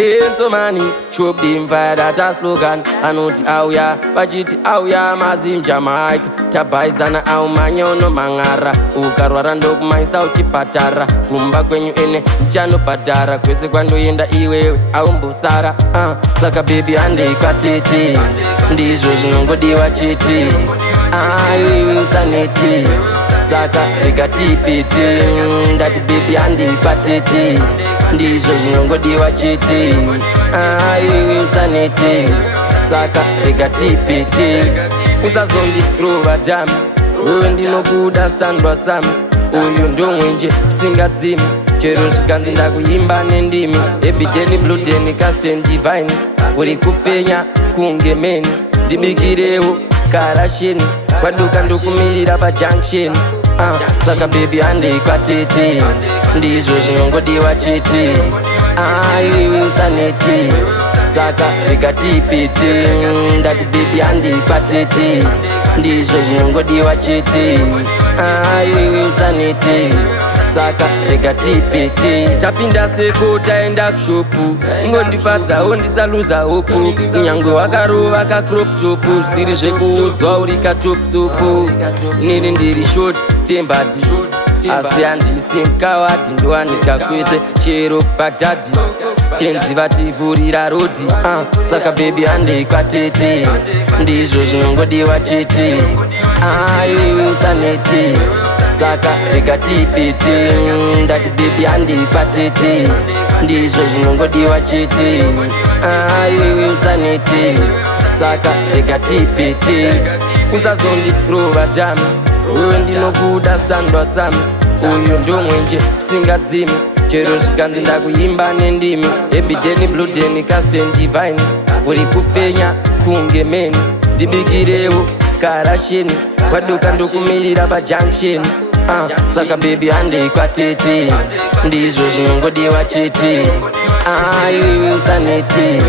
Hensoman, chop them fire that a slogan. Anoti auya, bachiti auya mazim Jamaica. Tabaizana au manyono mangara. Ukarwara ndoku maisa uchipatara. Kumba kwenyu ene chano patara. Kwese kwando yenda iwewe au mbusara. Saka baby Handei kwa Tete. Ndizvo zvinongodiwa chete. Iwewe usaneti. Saka rikatipete. Ndati baby Handei kwa Tete. Ndizvo zvinongodiwa chete. Iwewe usaneti. Saka rikatipete. Usazondirova dhami. Wewe ndinokuda standwa sami. Uyu ndo mwenje usingadzimi. Chero zvikanzi ndakuimba nendimi. Ebijeni bludeni casten divine. Uri kupenya kunge meni. Ndibikirewo karasheni. Kwaduka ndokumirira pajunction. Saka baby Handei kwa Tete. Ndizvo zvinongodiwa chete. Iwewe usaneti. Saka rikatipete. Ndati baby Handei kwa Tete. Ndizvo zvinongodiwa chete. Iwewe usaneti. Saka rikatipete. Tapinda seko taenda kushopu. Ingondifadzawo ndisaluza hopu. Kunyangwe wakarova ka crop top. Zviri zvekuudzwa uri ka top soup. Nini ndiri short tembadi. Asi handisi mukavadi ndowanika kwese chero Baghdadi. Chenzi vativhurira rodi. Saka baby Handei kwa Tete. Ndizvo zvinongodiwa chete. Iwewe usaneti. Saka rikatipete. Ndati baby Handei kwa Tete. Ndizvo zvinongodiwa chete. Iwewe usaneti. Saka rikatipete. Usazondirova dhami. Wewe ndinokuda standwa sami. Uyu ndo mwenje usingadzimi. Chero zvikanzi ndakuimba nendimi. Ebijeni bludeni casten divine. Uri kupenya kunge meni. Ndibikirewo karasheni. Kwaduka ndokumirira pajunction. Saka baby Handei kwa Tete. Ndizvo zvinongodiwa chete. Iwewe usaneti.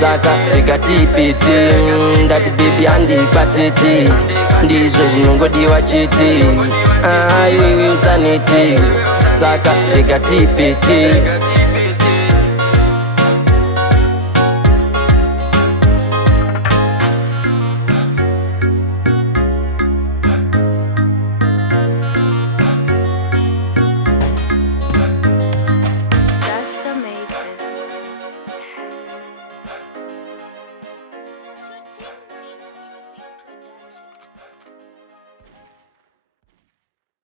Saka rikatipete. Ndati baby Handei kwa Tete. Ndizvo zvinongodiwa chete. Iwewe usaneti. Saka rikatipete.